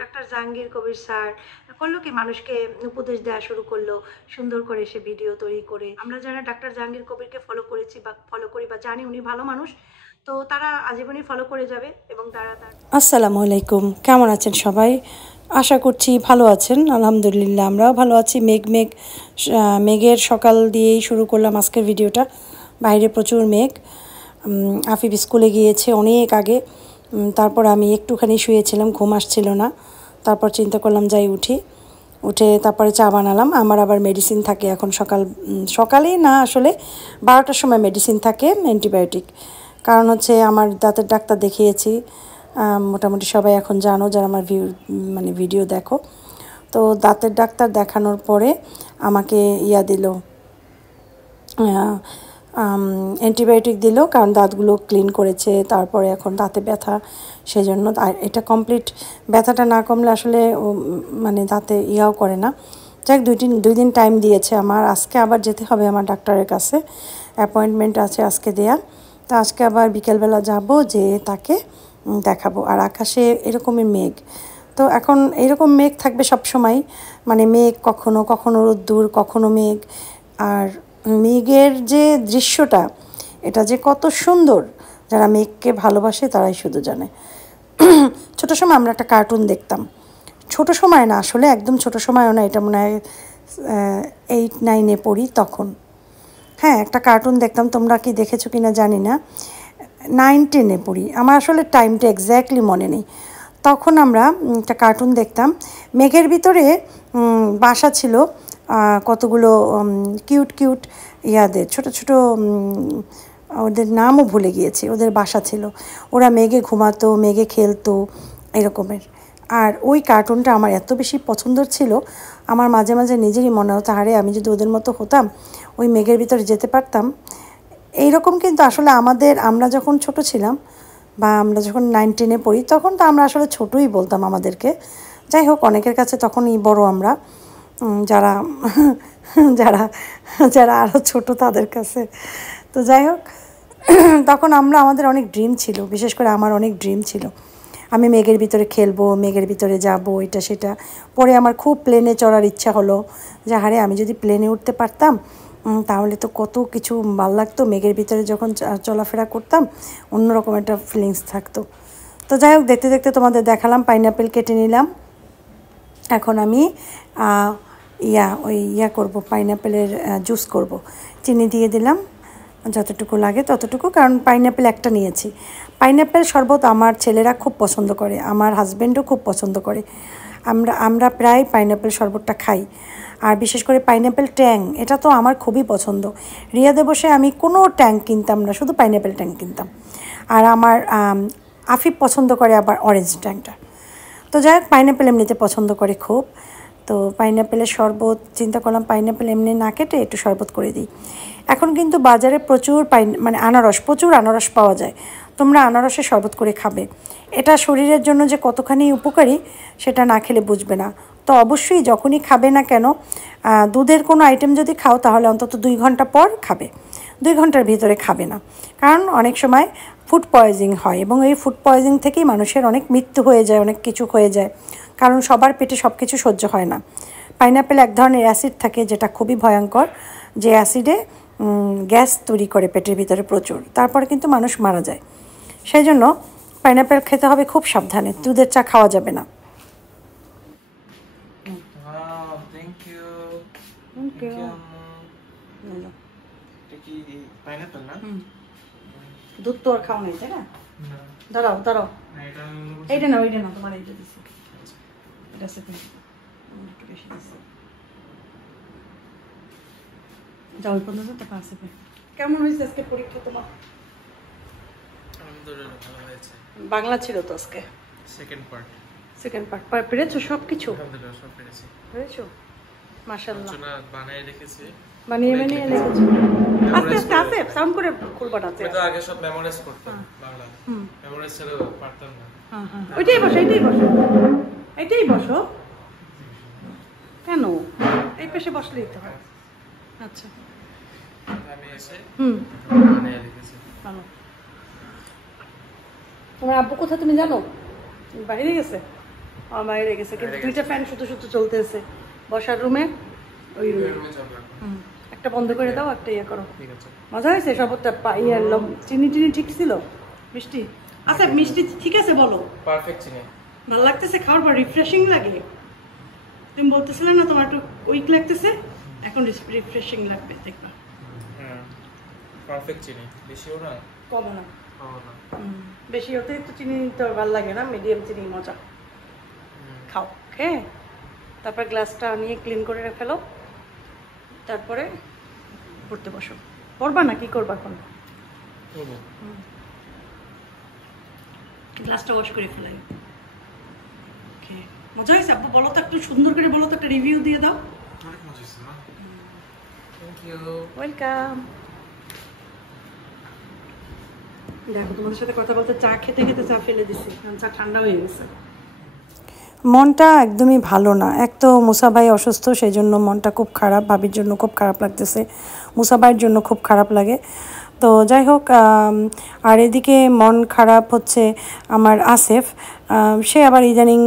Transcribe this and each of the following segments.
Doctor Jahangir Kabir sir করলো কি মানুষকে উপদেশ দেওয়া শুরু করলো সুন্দর করে সে ভিডিও তৈরি করে। আমরা যারা ডাক্তার জাহাঙ্গীর কবিরকে ফলো করেছি বা ফলো করি বা জানি উনি ভালো মানুষ, তো তারা আজীবনই ফলো করে যাবে এবং তারা আসসালামু আলাইকুম, কেমন আছেন সবাই? আশা করছি ভালো আছেন। আলহামদুলিল্লাহ আমরাও ভালো আছি। মেঘের সকাল দিয়েই শুরু করলাম আজকের ভিডিওটা। বাইরে প্রচুর মেঘ। আফিফ স্কুলে গিয়েছে অনেক আগে। তারপর আমি একটুখানি শুয়েছিলাম, ঘুম আসছিল না। তারপর চিন্তা করলাম যাই উঠে তারপরে চা বানালাম। আমার আবার মেডিসিন থাকে এখন সকালেই না, আসলে 12টার সময় মেডিসিন থাকে, অ্যান্টিবায়োটিক। কারণ হচ্ছে আমার দাঁতের ডাক্তার দেখিয়েছি, মোটামুটি সবাই এখন জানো যারা আমার ভিডিও দেখো। তো দাঁতের ডাক্তার দেখানোর পরে আমাকে দিল, অ্যান্টিবায়োটিক দিল, কারণ দাঁতগুলো ক্লিন করেছে। তারপরে এখন দাঁতে ব্যথা, সেই জন্য এটা কমপ্লিট ব্যথাটা না কমলে আসলে দাঁতে করে না। যাক, দুই দিন টাইম দিয়েছে আমার। আজকে আবার যেতে হবে আমার ডাক্তারের কাছে, অ্যাপয়েন্টমেন্ট আছে আজকে দেয়া। তো আজকে আবার বিকেলবেলা যাব, যে তাকে দেখাবো। আর আকাশে এরকমই মেঘ, তো এখন এরকম মেঘ থাকবে সব সময়, মেঘ কখনো কখনো রোদ্দুর, কখনো মেঘ। আর মেঘের যে দৃশ্যটা, এটা যে কত সুন্দর, যারা মেঘকে ভালোবাসে তারাই শুধু জানে। ছোটো সময় আমরা একটা কার্টুন দেখতাম, ছোটো সময় না আসলে একদম ছোটো সময়ও না, এটা মনে হয় 8-9-এ পড়ি তখন। হ্যাঁ, একটা কার্টুন দেখতাম, তোমরা কি দেখেছো কি না জানি না। 9-10-এ পড়ি, আমার আসলে টাইমটা এক্স্যাক্টলি মনে নেই। তখন আমরা একটা কার্টুন দেখতাম, মেঘের ভিতরে বাসা ছিল কতগুলো কিউট কিউট ছোটো ছোটো, ওদের নামও ভুলে গিয়েছি, ওদের বাসা ছিল। ওরা মেঘে ঘুমাতো, মেঘে খেলতো, এরকমের। আর ওই কার্টুনটা আমার এত বেশি পছন্দের ছিল, আমার মাঝে মাঝে নিজেরই মনে হতো, আরে আমি যদি ওদের মতো হতাম, ওই মেঘের ভিতরে যেতে পারতাম। এইরকম কিন্তু আসলে আমরা যখন ছোট ছিলাম, বা আমরা যখন 9-10-এ পড়ি, তখন তো আমরা আসলে ছোটই বলতাম আমাদেরকে। যাই হোক, অনেকের কাছে তখনই বড় আমরা, যারা যারা যারা আরও ছোট তাদের কাছে। তো যাই হোক, তখন আমাদের অনেক ড্রিম ছিল, বিশেষ করে আমার অনেক ড্রিম ছিল, আমি মেঘের ভিতরে খেলবো, মেঘের ভিতরে যাবো, এটা সেটা। পরে আমার খুব প্লেনে চড়ার ইচ্ছা হলো, যে আরে আমি যদি প্লেনে উঠতে পারতাম তাহলে তো কত কিছু ভাল লাগতো। মেঘের ভিতরে যখন চলাফেরা করতাম, অন্যরকম একটা ফিলিংস থাকতো। তো যাই হোক, দেখতে দেখতে তোমাদের দেখালাম, পাইনাপেল কেটে নিলাম। এখন আমি করবো, পাইনাপেলের জুস করব। চিনি দিয়ে দিলাম যতটুকু লাগে ততটুকু, কারণ পাইনাপেল একটা নিয়েছি। পাইনাপেল শরবত আমার ছেলেরা খুব পছন্দ করে, আমার হাজব্যান্ডও খুব পছন্দ করে। আমরা প্রায় পাইনাপেল শরবতটা খাই। আর বিশেষ করে পাইনাপেল ট্যাং, এটা তো আমার খুবই পছন্দ। রিয়াদে বসে আমি কোনো ট্যাং কিনতাম না, শুধু পাইনাপেল ট্যাং কিনতাম। আর আমার আফিফ পছন্দ করে আবার অরেঞ্জ ট্যাংটা। তো যাই হোক, পাইনাপেল এমনিতে পছন্দ করে খুব। তো পাইনাপেলের শরবত চিন্তা করলাম, পাইনাপেল এমনি না কেটে একটু শরবত করে দিই। এখন কিন্তু বাজারে প্রচুর প্রচুর আনারস পাওয়া যায়। তোমরা আনারসের শরবত করে খাবে, এটা শরীরের জন্য যে কতখানি উপকারী সেটা না খেলে বুঝবে না। তো অবশ্যই যখনই খাবে না কেন, দুধের কোনো আইটেম যদি খাও তাহলে অন্তত 2 ঘন্টা পর খাবে, 2 ঘন্টার ভিতরে খাবে না। কারণ অনেক সময় ফুড পয়জনিং হয়, এবং এই ফুড পয়জনিং থেকেই মানুষের অনেক মৃত্যু হয়ে যায়, অনেক কিছু হয়ে যায়, কারণ সবার পেটে সব কিছু সহ্য হয় না। পাইনাপেল এক ধরনের অ্যাসিড থাকে, যেটা খুবই ভয়ঙ্কর, যে অ্যাসিডে গ্যাস তৈরি করে পেটের ভিতরে প্রচুর, তারপরে কিন্তু মানুষ মারা যায়। সেই জন্য পাইনাপেল খেতে হবে খুব সাবধানে, দুধের চা খাওয়া যাবে না। দুধ তো আর খাওয়া নেই, তাই না? দাঁড়াও, এইটা না তোমার, এইটা দিচ্ছি, এটা সেকেন্ড, একটু বেশি দিচ্ছি। যাও ওই পর্যন্ত তো পাশে। কেমন হয়েছে আজকে পরীক্ষা তোমার? আলহামদুলিল্লাহ ভালো হয়েছে। বাংলা ছিল তো আজকে, সেকেন্ড পার্ট পেরেছো সব কিছু? আলহামদুলিল্লাহ সব পেরেছি। পেরেছো, মাশাআল্লাহ। বানিয়ে রেখেছি, বানিয়ে লিখেছো। আস্তে আস্তে সাউন্ড করে খুলবাটাতে। আমি তো আগে সব মেমোরাইজ করতাম বাংলা, মেমোরাইজ ছাড়া পারতাম না। হ্যাঁ, ওইটাই বসো। কেন এই পাশে বসলেই তো হয়। আচ্ছা, আমি এসে বানিয়ে রেখেছি। ভালো। তোমার আব্বু কোথায় তুমি জানো? বাইরে গেছে। আমার বাইরে গেছে, কিন্তু দুইটা ফ্যান শুধু শুধু চলতেছে বসার রুমে, ওই রুমে। রুমে চাপ রাখো। একটা বন্ধ করে দাও, একটা ইয়ে করো। ঠিক আছে। মজা হয়েছে শরবতটা? চিনি টিনি ঠিক ছিল? মিষ্টি? আচ্ছা মিষ্টি ঠিক আছে বলো। পারফেক্ট চিনি। ভালো লাগতেছে খাওয়ার পর, রিফ্রেশিং লাগে। তুমি বলতেছিলে না তোমার একটু উইক লাগতেছে, এখন রিফ্রেশিং লাগবে দেখবা। হ্যাঁ পারফেক্ট চিনি, বেশিও না কমও না। কমও না। বেশি হতে তো চিনি তো ভালো লাগে না, মিডিয়াম চিনি মজা। খাও, ওকে। তারপর গ্লাসটা নিয়ে ক্লিন করে ফেলো, তারপরে পড়তে বসো। পড়বা না কি করবা এখন? করবো। গ্লাসটা ওয়াশ করে ফেলাই। ওকে, মজা হয়েছে আব্বু? বলো তো একটু সুন্দর করে, বলো তো, একটা রিভিউ দিয়ে দাও। অনেক মজা হয়েছে না? Thank you. ওয়েলকাম। দেখো তোমাদের সাথে কথা বলতে চা খেতে খেতে চা ফেলে দিছি, কারণ চা ঠান্ডা হয়ে গেছে। মনটা একদমই ভালো না। এক তো মুসা ভাই অসুস্থ, সেই জন্য মনটা খুব খারাপ, ভাবির জন্য খুব খারাপ লাগতেছে, মুসা ভাইয়ের জন্য খুব খারাপ লাগে। তো যাই হোক, আর এদিকে মন খারাপ হচ্ছে আমার আসেফ। সে আবার ইদানিং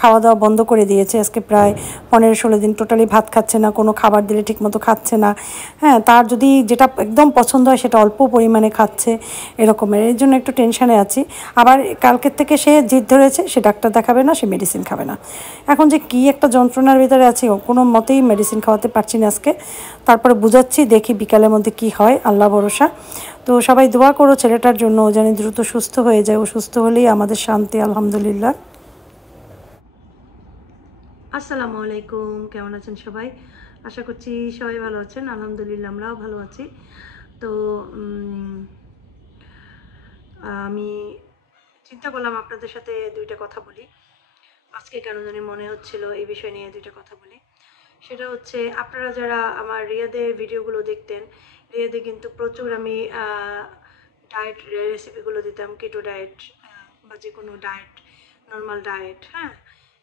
খাওয়া দাওয়া বন্ধ করে দিয়েছে, আজকে প্রায় 15-16 দিন টোটালি ভাত খাচ্ছে না, কোনো খাবার দিলে ঠিকমতো খাচ্ছে না। হ্যাঁ, তার যদি যেটা একদম পছন্দ হয় সেটা অল্প পরিমাণে খাচ্ছে, এরকমের। এর জন্য একটু টেনশানে আছি। আবার কালকের থেকে সে জিদ ধরেছে, সে ডাক্তার দেখাবে না, সে মেডিসিন খাবে না। এখন যে কী একটা যন্ত্রণার ভিতরে আছি, কোনো মতেই মেডিসিন খাওয়াতে পারছি না আজকে। তারপরে বুঝাচ্ছি, দেখি বিকালের মধ্যে কি হয়, আল্লাহ ভরসা। তো সবাই দোয়া করো ছেলেটার জন্য, ও যেন দ্রুত সুস্থ হয়ে যায়। ও সুস্থ হলেই আমাদের শান্তি, আলহামদুলিল্লাহ। আসসালামু আলাইকুম, কেমন আছেন সবাই? আশা করছি সবাই ভালো আছেন, আলহামদুলিল্লাহ আমরাও ভালো আছি। তো আমি চিন্তা করলাম আপনাদের সাথে দুইটা কথা বলি। আজকে কেন জানি মনে হচ্ছিল এই বিষয় নিয়ে দুইটা কথা বলি। সেটা হচ্ছে, আপনারা যারা আমার রিয়াদের ভিডিওগুলো দেখতেন, রিয়াদে কিন্তু প্রচুর আমি ডায়েট রেসিপিগুলো দিতাম, কিটো ডায়েট বা যে কোনো ডায়েট, নর্মাল ডায়েট, হ্যাঁ,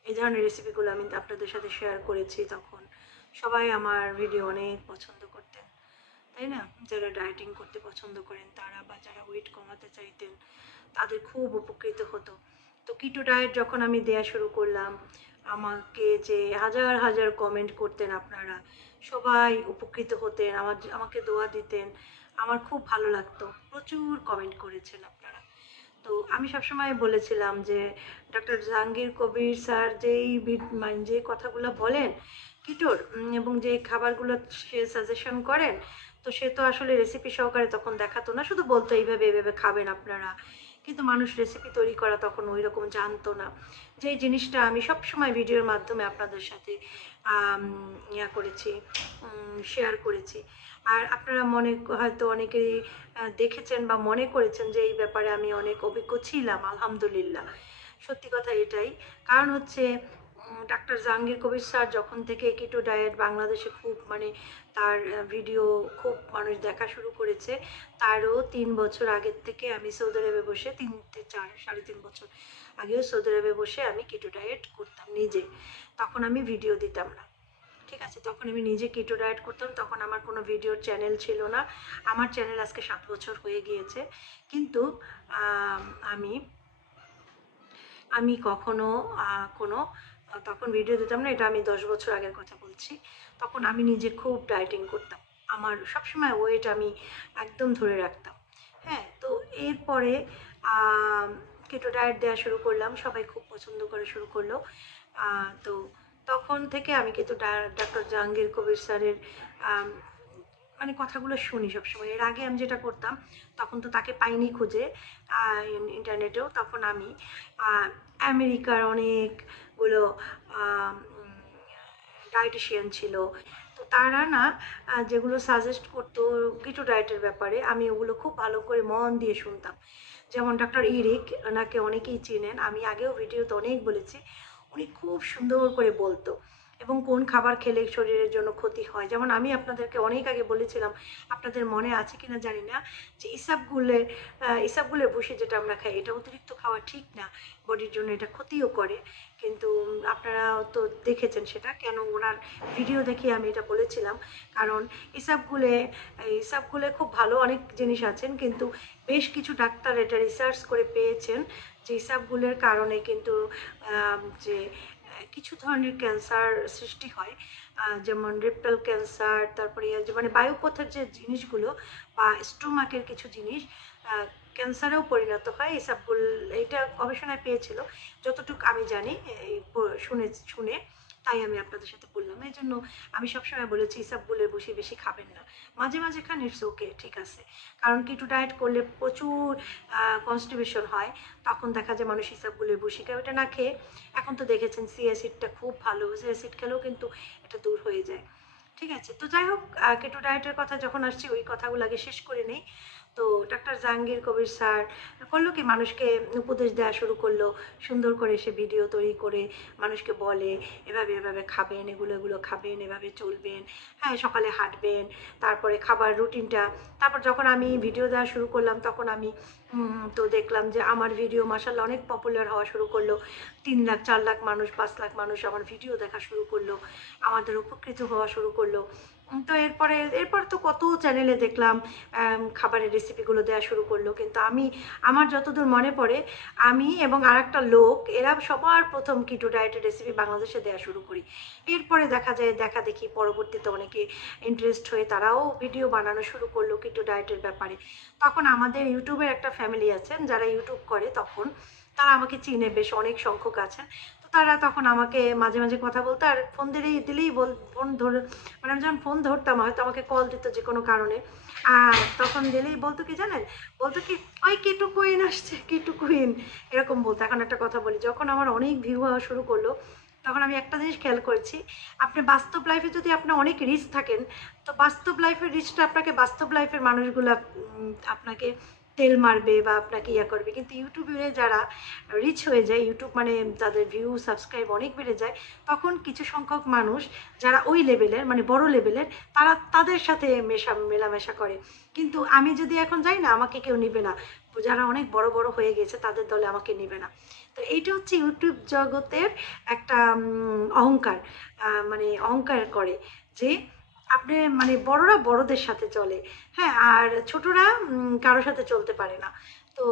এই ধরনের রেসিপিগুলো আমি আপনাদের সাথে শেয়ার করেছি। তখন সবাই আমার ভিডিও অনেক পছন্দ করতেন, তাই না? যারা ডায়েটিং করতে পছন্দ করেন তারা, বা যারা ওয়েট কমাতে চাইতেন, তাদের খুব উপকৃত হতো। তো কিটো ডায়েট যখন আমি দেয়া শুরু করলাম, আমাকে যে হাজার হাজার কমেন্ট করতেন আপনারা, সবাই উপকৃত হতেন, আমাকে দোয়া দিতেন, আমার খুব ভালো লাগতো। প্রচুর কমেন্ট করেছেন আপনারা। তো আমি সবসময় বলেছিলাম যে ডক্টর জাহাঙ্গীর কবির স্যার মানে যে কথাগুলো বলেন কিটোর, এবং যে খাবারগুলো সে সাজেশন করেন, তো সে তো আসলে রেসিপি সহকারে তখন দেখাতো না, শুধু বলতো এইভাবে এইভাবে খাবেন আপনারা। কিন্তু মানুষ রেসিপি তৈরি করা তখন ওই রকম জানতো না। যে জিনিসটা আমি সবসময় ভিডিওর মাধ্যমে আপনাদের সাথে করেছি, শেয়ার করেছি। আর আপনারা হয়তো অনেকেই দেখেছেন বা মনে করেছেন যে এই ব্যাপারে আমি অনেক অভিজ্ঞ ছিলাম, আলহামদুলিল্লাহ। সত্যি কথা এটাই। কারণ হচ্ছে ডাক্তার জাহাঙ্গীর কবির স্যার যখন থেকে কিটো ডায়েট বাংলাদেশে খুব মানে তার ভিডিও খুব মানুষ দেখা শুরু করেছে, তারও 3 বছর আগের থেকে আমি সৌদি আরবে বসে, 3-4-3.5 বছর আগেও সৌদি আরবে বসে আমি কিটো ডায়েট করতাম নিজে। তখন আমি ভিডিও দিতাম না, ঠিক আছে? তখন আমি নিজে কিটো ডায়েট করতাম, তখন আমার কোনো ভিডিওর চ্যানেল ছিল না। আমার চ্যানেল আজকে 7 বছর হয়ে গিয়েছে, কিন্তু আমি কখনো কোনো তখন ভিডিও দিতাম না। এটা আমি 10 বছর আগের কথা বলছি। তখন আমি নিজে খুব ডায়েটিং করতাম, আমার সবসময় ওয়েট আমি একদম ধরে রাখতাম। হ্যাঁ, তো এরপরে কিটো ডায়েট দেওয়া শুরু করলাম, সবাই খুব পছন্দ করা শুরু করলো। তো তখন থেকে আমি কিন্তু ডক্টর জাহাঙ্গীর কবির স্যারের মানে কথাগুলো শুনি সবসময়। এর আগে আমি যেটা করতাম, তখন তো তাকে পাইনি খুঁজে ইন্টারনেটেও, তখন আমি আমেরিকার অনেকগুলো ডায়েটিশিয়ান ছিল, তো তারা না যেগুলো সাজেস্ট করতো কিটো ডায়েটের ব্যাপারে, আমি ওগুলো খুব ভালো করে মন দিয়ে শুনতাম। যেমন ডক্টর ইরিক, ওনাকে অনেকেই চিনেন, আমি আগেও ভিডিওতে অনেক বলেছি। উনি খুব সুন্দর করে বলতো, এবং কোন খাবার খেলে শরীরের জন্য ক্ষতি হয়। যেমন আমি আপনাদেরকে অনেক আগে বলেছিলাম, আপনাদের মনে আছে কিনা জানি না, যে ইসাবগুলের ভুসি যেটা আমরা খাই, এটা অতিরিক্ত খাওয়া ঠিক না, বডির জন্য এটা ক্ষতিও করে। কিন্তু আপনারা তো দেখেছেন সেটা, কেন ওনার ভিডিও দেখে আমি এটা বলেছিলাম। কারণ ইসাবগুলে খুব ভালো অনেক জিনিস আছেন, কিন্তু বেশ কিছু ডাক্তার এটা রিসার্চ করে পেয়েছেন যে ইসাবগুলের কারণে কিন্তু যে কিছু ধরনের ক্যান্সার সৃষ্টি হয়, যেমন রেপ্টাল ক্যান্সার, তারপরে যে মানে বায়ুপথের যে জিনিসগুলো বা স্টোমাকের কিছু জিনিস ক্যান্সারেও পরিণত হয়। ইসাবগুল এইটা গবেষণায় পেয়েছিল, যতটুকু আমি জানি, এই শুনে তাই আমি আপনাদের সাথে বললাম। এই জন্য আমি সবসময় বলেছি ইসাবগুলের বসে বেশি খাবেন না, মাঝে মাঝে খান, ইটস ওকে, ঠিক আছে। কারণ কিটো ডায়েট করলে প্রচুর কনস্টিপেশন হয়, তখন দেখা যায় মানুষ ইসাবগুলের বসি খায়। ওটা না খেয়ে এখন তো দেখেছেন সিয়াসিডটা খুব ভালো, সিয়াসিড খেলেও কিন্তু এটা দূর হয়ে যায়। ঠিক আছে, তো যাই হোক, কেটো ডায়েটের কথা যখন আসছি ওই কথাগুলো আগে শেষ করে নেই। তো ডাক্তার জাহাঙ্গীর কবির স্যার করলো কি, মানুষকে উপদেশ দেওয়া শুরু করলো, সুন্দর করে সে ভিডিও তৈরি করে মানুষকে বলে এভাবে এভাবে খাবেন, এগুলো এগুলো খাবেন, এভাবে চলবেন, হ্যাঁ সকালে হাঁটবেন, তারপরে খাবার রুটিনটা। তারপর যখন আমি ভিডিও দেওয়া শুরু করলাম তখন আমি তো দেখলাম যে আমার ভিডিও মাশাআল্লাহ অনেক পপুলার হওয়া শুরু করলো। 3 লাখ 4 লাখ মানুষ 5 লাখ মানুষ আমার ভিডিও দেখা শুরু করলো, আমাদের উপকৃত হওয়া শুরু করলো। তো এরপর তো কত চ্যানেলে দেখলাম খাবারের রেসিপিগুলো দেওয়া শুরু করলো, কিন্তু আমার যতদূর মনে পড়ে আমি এবং আরেকটা লোক এরা সবার প্রথম কিটো ডায়েটের রেসিপি বাংলাদেশে দেওয়া শুরু করি। এরপরে দেখা যায় দেখা দেখি পরবর্তীতে অনেকে ইন্টারেস্ট হয়ে তারাও ভিডিও বানানো শুরু করলো কিটো ডায়েটের ব্যাপারে। তখন আমাদের ইউটিউবের একটা ফ্যামিলি আছেন যারা ইউটিউব করে, তখন তারা আমাকে চিনে, বেশ অনেক সংখ্যক আছেন। তো তারা তখন আমাকে মাঝে মাঝে কথা বলতো, আর ফোন দিলেই ফোন ধরে, মানে আমি যখন ফোন ধরতাম হয়তো আমাকে কল দিত যে কোনো কারণে, আর তখন দিলেই বলতো কি জানেন, বলতো কি ওই কিটু কুইন আসছে, কিটু কুইন, এরকম বলতো। এখন একটা কথা বলি, যখন আমার অনেক ভিউ হওয়া শুরু করলো তখন আমি একটা জিনিস খেয়াল করেছি, আপনি বাস্তব লাইফে যদি আপনার অনেক রিচ থাকেন, তো বাস্তব লাইফের রিচটা আপনাকে বাস্তব লাইফের মানুষগুলো আপনাকে তেল মারবে বা আপনাকে ইয়া করবে। কিন্তু ইউটিউবে যারা রিচ হয়ে যায়, ইউটিউব মানে তাদের ভিউ সাবস্ক্রাইব অনেক বেড়ে যায়, তখন কিছু সংখ্যক মানুষ যারা ওই লেভেলের মানে বড় লেভেলের, তারা তাদের সাথে মেলামেশা করে। কিন্তু আমি যদি এখন যাই না, আমাকে কেউ নেবে না, যারা অনেক বড় বড় হয়ে গেছে তাদের দলে আমাকে নেবে না। তো এইটা হচ্ছে ইউটিউব জগতের একটা অহংকার, মানে অহংকার করে যে আপনি মানে বড়রা বড়দের সাথে চলে, হ্যাঁ, আর ছোটরা কারোর সাথে চলতে পারে না। তো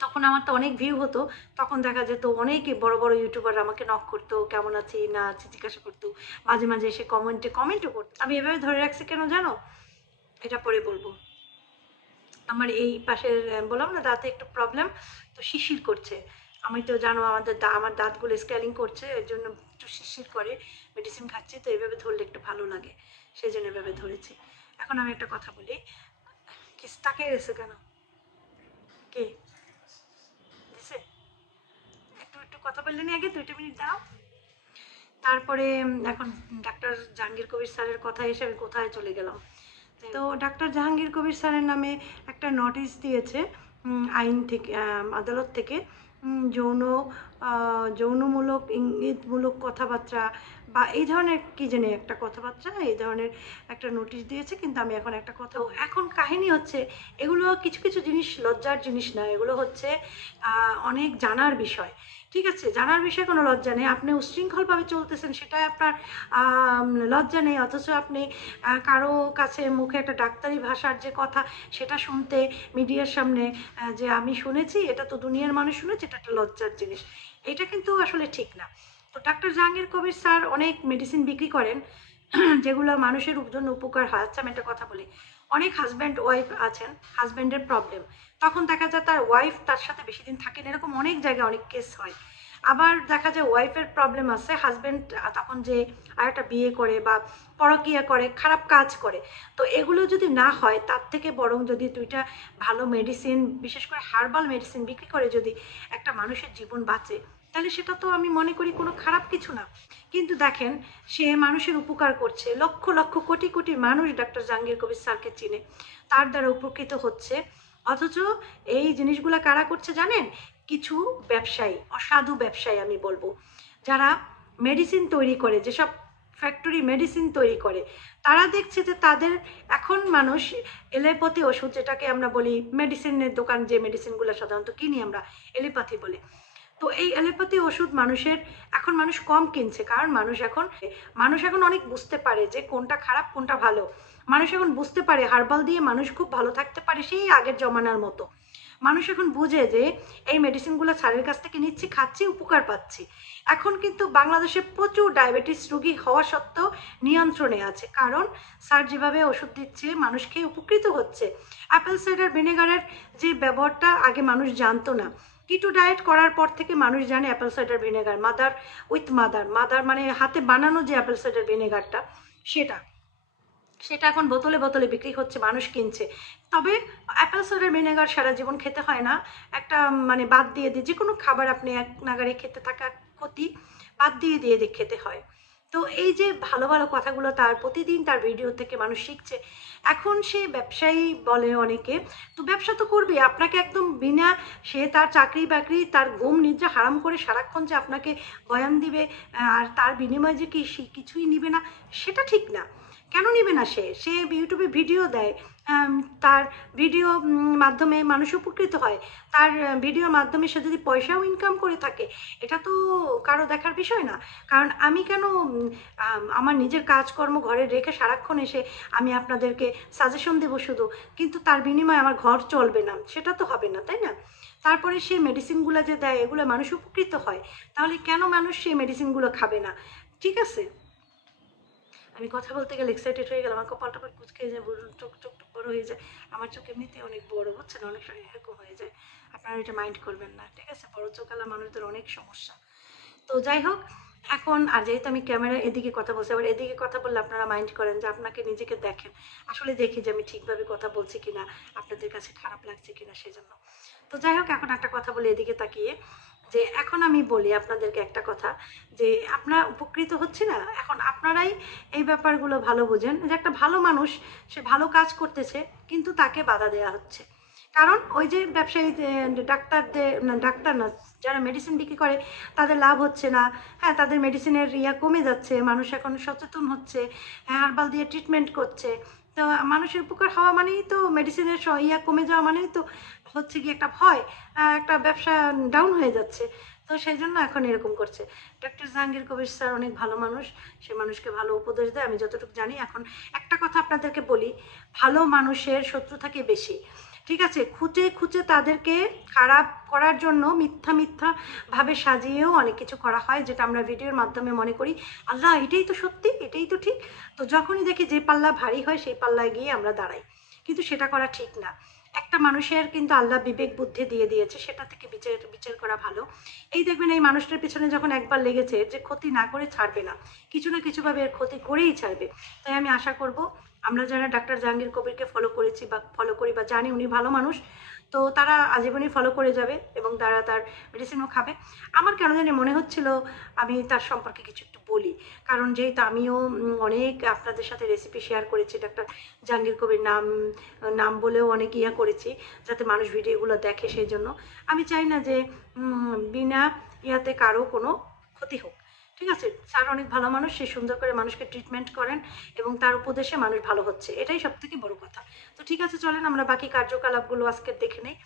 তখন আমার তো অনেক ভিউ হতো, তখন দেখা যেত অনেকে বড় বড় ইউটিউবার আমাকে নক করতো, কেমন আছি না আছি জিজ্ঞাসা করতো, মাঝে মাঝে এসে কমেন্টও করতো। আমি এভাবে ধরে রাখছি কেন জানো, এটা পরে বলবো। আমার এই পাশের বললাম না দাঁতে একটু প্রবলেম, তো শিরশির করছে। আমি তো জানো আমার দাঁতগুলো স্কেলিং করছে, এর জন্য একটু শিরশির করে, মেডিসিন খাচ্ছি, তো এভাবে ধরলে একটু ভালো লাগে, সেই জন্য এভাবে ধরেছি। এখন আমি একটা কথা বলি, তাকে এসে কেন, কে দিছে, একটু একটু কথা বললেন আগে, 2টা মিনিট দাও। তারপরে এখন ডাক্তার জাহাঙ্গীর কবির স্যারের কথা এসে আমি কোথায় চলে গেলাম। তো ডাক্তার জাহাঙ্গীর কবির স্যারের নামে একটা নোটিশ দিয়েছে আইন থেকে, আদালত থেকে, যৌনমূলক ইঙ্গিতমূলক কথাবার্তা বা এই ধরনের কি জানি একটা কথাবার্তা, এই ধরনের একটা নোটিশ দিয়েছে। কিন্তু আমি এখন একটা কথা, এখন কাহিনী হচ্ছে এগুলো কিছু কিছু জিনিস লজ্জার জিনিস না, এগুলো হচ্ছে অনেক জানার বিষয়। ঠিক আছে, জানার বিষয়ে কোনো লজ্জা নেই, আপনি উশৃঙ্খলভাবে চলতেছেন সেটাই আপনার লজ্জা নেই, অথচ আপনি কারো কাছে মুখে একটা ডাক্তারি ভাষার যে কথা সেটা শুনতে মিডিয়ার সামনে যে আমি শুনেছি, এটা তো দুনিয়ার মানুষ শুনেছে, এটা একটা লজ্জার জিনিস, এটা কিন্তু আসলে ঠিক না। তো ডাক্তার জাহাঙ্গীর কবির স্যার অনেক মেডিসিন বিক্রি করেন যেগুলো মানুষের জন্য উপকার হয়। আচ্ছা আমি একটা কথা বলি, অনেক হাজব্যান্ড ওয়াইফ আছেন, হাজব্যান্ডের প্রবলেম, তখন দেখা যায় তার ওয়াইফ তার সাথে বেশি দিন থাকেন, এরকম অনেক জায়গায় অনেক কেস হয়। আবার দেখা যায় ওয়াইফের প্রবলেম আছে, হাজব্যান্ড তখন যে আরেকটা বিয়ে করে বা পরকীয়া করে, খারাপ কাজ করে। তো এগুলো যদি না হয়, তার থেকে বরং যদি 2টা ভালো মেডিসিন, বিশেষ করে হার্বাল মেডিসিন বিক্রি করে যদি একটা মানুষের জীবন বাঁচে, তাহলে সেটা তো আমি মনে করি কোনো খারাপ কিছু না। কিন্তু দেখেন, সে মানুষের উপকার করছে, লক্ষ লক্ষ কোটি কোটি মানুষ ডাক্তার জাহাঙ্গীর কবির স্যারকে চিনে, তার দ্বারা উপকৃত হচ্ছে। অথচ এই জিনিসগুলো কারা করছে জানেন, কিছু ব্যবসায়ী, অসাধু ব্যবসায়ী আমি বলবো, যারা মেডিসিন তৈরি করে, যেসব ফ্যাক্টরি মেডিসিন তৈরি করে, তারা দেখছে যে তাদের এখন মানুষ এলোপ্যাথি ওষুধ, যেটাকে আমরা বলি মেডিসিনের দোকান, যে মেডিসিনগুলো সাধারণত কিনি আমরা এলোপ্যাথি বলে, তো এই এলোপ্যাথি ওষুধ এখন মানুষ কম কিনছে, কারণ মানুষ এখন অনেক বুঝতে পারে যে কোনটা খারাপ কোনটা ভালো। মানুষ এখন বুঝতে পারে হার্বাল দিয়ে মানুষ খুব ভালো থাকতে পারে, সেই আগের জমানার মতো। মানুষ এখন বুঝে যে এই মেডিসিনগুলো স্যারের কাছ থেকে নিচ্ছি, খাচ্ছি, উপকার পাচ্ছি। এখন কিন্তু বাংলাদেশে প্রচুর ডায়াবেটিস রোগী হওয়া সত্ত্বেও নিয়ন্ত্রণে আছে, কারণ স্যার যেভাবে ওষুধ দিচ্ছে মানুষ খেয়ে উপকৃত হচ্ছে। অ্যাপেল সাইডার ভিনেগারের যে ব্যবহারটা আগে মানুষ জানতো না, কিটো ডায়েট করার পর থেকে মানুষ জানে apple cider vinegar, mother with mother মানে হাতে বানানো যে অ্যাপেল সাইডার ভিনেগারটা, সেটা এখন বোতলে বোতলে বিক্রি হচ্ছে, মানুষ কিনছে। তবে অ্যাপেল সাইডার ভিনেগার সারা জীবন খেতে হয় না, একটা মানে বাদ দিয়ে যে কোনো খাবার আপনি এক নাগারে খেতে থাকা ক্ষতি বাদ দিয়ে খেতে হয়। তো এই যে ভালো ভালো কথাগুলো তার প্রতিদিন তার ভিডিও থেকে মানুষ শিখছে। এখন সে ব্যবসায়ী বলে অনেকে, তো ব্যবসা তো করবে আপনাকে একদম বিনা, সে তার চাকরি বাকরি তার ঘুম নিদ্রা হারাম করে সারাক্ষণ যে আপনাকে বয়ান দিবে আর তার বিনিময়ে যে কিছুই নিবে না, সেটা ঠিক না। কেন নিবে না? সে ইউটিউবে ভিডিও দেয়, তার ভিডিও মাধ্যমে মানুষ উপকৃত হয়, তার ভিডিওর মাধ্যমে সে যদি পয়সাও ইনকাম করে থাকে, এটা তো কারো দেখার বিষয় না। কারণ আমি কেন আমার নিজের কাজকর্ম ঘরে রেখে সারাক্ষণ এসে আমি আপনাদেরকে সাজেশন দেবো শুধু, কিন্তু তার বিনিময়ে আমার ঘর চলবে না, সেটা তো হবে না, তাই না? তারপরে সে মেডিসিনগুলো যে দেয় এগুলো মানুষ উপকৃত হয়, তাহলে কেন মানুষ সেই মেডিসিনগুলো খাবে না? ঠিক আছে, আমি কথা বলতে গেলে এক্সাইটেড হয়ে গেলাম, আমার কপালটা কুচকে যায়, চোখ বড় হয়ে যায়। আমার চোখ এমনিতে অনেক বড়, বুঝছেন, অনেক সময় এরকম হয়ে যায়। আপনারা এটা মাইন্ড করবেন না, ঠিক আছে? বড় চোখওয়ালা মানুষদের অনেক সমস্যা। তো যাই হোক, এখন আর যেহেতু আমি ক্যামেরা এদিকে কথা বলছি, আবার এদিকে কথা বললে আপনারা মাইন্ড করেন যে আপনাকে নিজেকে দেখেন, আসলে দেখি যে আমি ঠিকভাবে কথা বলছি কিনা, আপনাদের কাছে খারাপ লাগছে কিনা, সেজন্য। তো যাই হোক, এখন একটা কথা বলি এদিকে তাকিয়ে, যে এখন আমি বলি আপনাদেরকে একটা কথা, যে আপনারা উপকৃত হচ্ছে না, এখন আপনারাই এই ব্যাপারগুলো ভালো বোঝেন, যে একটা ভালো মানুষ সে ভালো কাজ করতেছে কিন্তু তাকে বাধা দেওয়া হচ্ছে। কারণ ওই যে ব্যবসায়ী ডাক্তার না, যারা মেডিসিন বিক্রি করে তাদের লাভ হচ্ছে না, হ্যাঁ, তাদের মেডিসিনের কমে যাচ্ছে, মানুষ এখন সচেতন হচ্ছে, হার্বাল দিয়ে ট্রিটমেন্ট করছে। তো মানুষের উপকার হওয়া মানেই তো মেডিসিনের কমে যাওয়া মানেই তো হচ্ছে কি একটা ভয়, একটা ব্যবসা ডাউন হয়ে যাচ্ছে। তো সেই জন্য এখন এরকম করছে। ডক্টর জাহাঙ্গীর কবির স্যার অনেক ভালো মানুষ, সে মানুষকে ভালো উপদেশ দেয়, আমি যতটুকু জানি। এখন একটা কথা আপনাদেরকে বলি, ভালো মানুষের শত্রু থাকে বেশি, ঠিক আছে? খুঁচে তাদেরকে খারাপ করার জন্য মিথ্যা ভাবে সাজিয়েও অনেক কিছু করা হয়, যেটা আমরা ভিডিওর মাধ্যমে মনে করি আল্লাহ এটাই তো সত্যি, এটাই তো ঠিক। তো যখনই দেখি যে পাল্লা ভারী হয় সেই পাল্লায় গিয়ে আমরা দাঁড়াই, কিন্তু সেটা করা ঠিক না। একটা মানুষের কিন্তু আল্লাহ বিবেক বুদ্ধি দিয়ে দিয়েছে, সেটা থেকে বিচার করা ভালো। এই দেখবেন এই মানুষটার পিছনে যখন একবার লেগেছে, যে ক্ষতি না করে ছাড়বে না, কিছু না কিছুভাবে এর ক্ষতি করেই ছাড়বে। তাই আমি আশা করব আমরা যারা ডাক্তার জাহাঙ্গীর কবিরকে ফলো করি বা জানি উনি ভালো মানুষ, তো তারা আজীবনই ফলো করে যাবে এবং তারা তার মেডিসিনও খাবে। আমার কেন জানি মনে হচ্ছিল আমি তার সম্পর্কে কিছু একটু বলি, কারণ যেহেতু আমিও অনেক আপনাদের সাথে রেসিপি শেয়ার করেছি, ডাক্তার জাহাঙ্গীর কবির নাম বলেও অনেক করেছি, যাতে মানুষ ভিডিওগুলো দেখে। সেই জন্য আমি চাই না যে বিনা ইয়াতে কারো কোনো ক্ষতি হোক, ঠিক আছে? স্যার অনেক ভালো মানুষ, সে সুন্দর করে মানুষকে ট্রিটমেন্ট করেন এবং তার উপদেশে মানুষ ভালো হচ্ছে, এটাই সব থেকে বড় কথা। তো ঠিক আছে, চলেন আমরা বাকি কার্যকলাপগুলো আজকে দেখে নেই।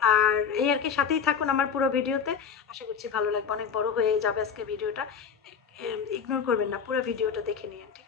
আর এই আর কি, সাথেই থাকুন আমার পুরো ভিডিওতে, আশা করছি ভালো লাগবে। অনেক বড় হয়ে যাবে আজকে ভিডিওটা, ইগনোর করবেন না, পুরো ভিডিওটা দেখে নিন, ঠিক আছে?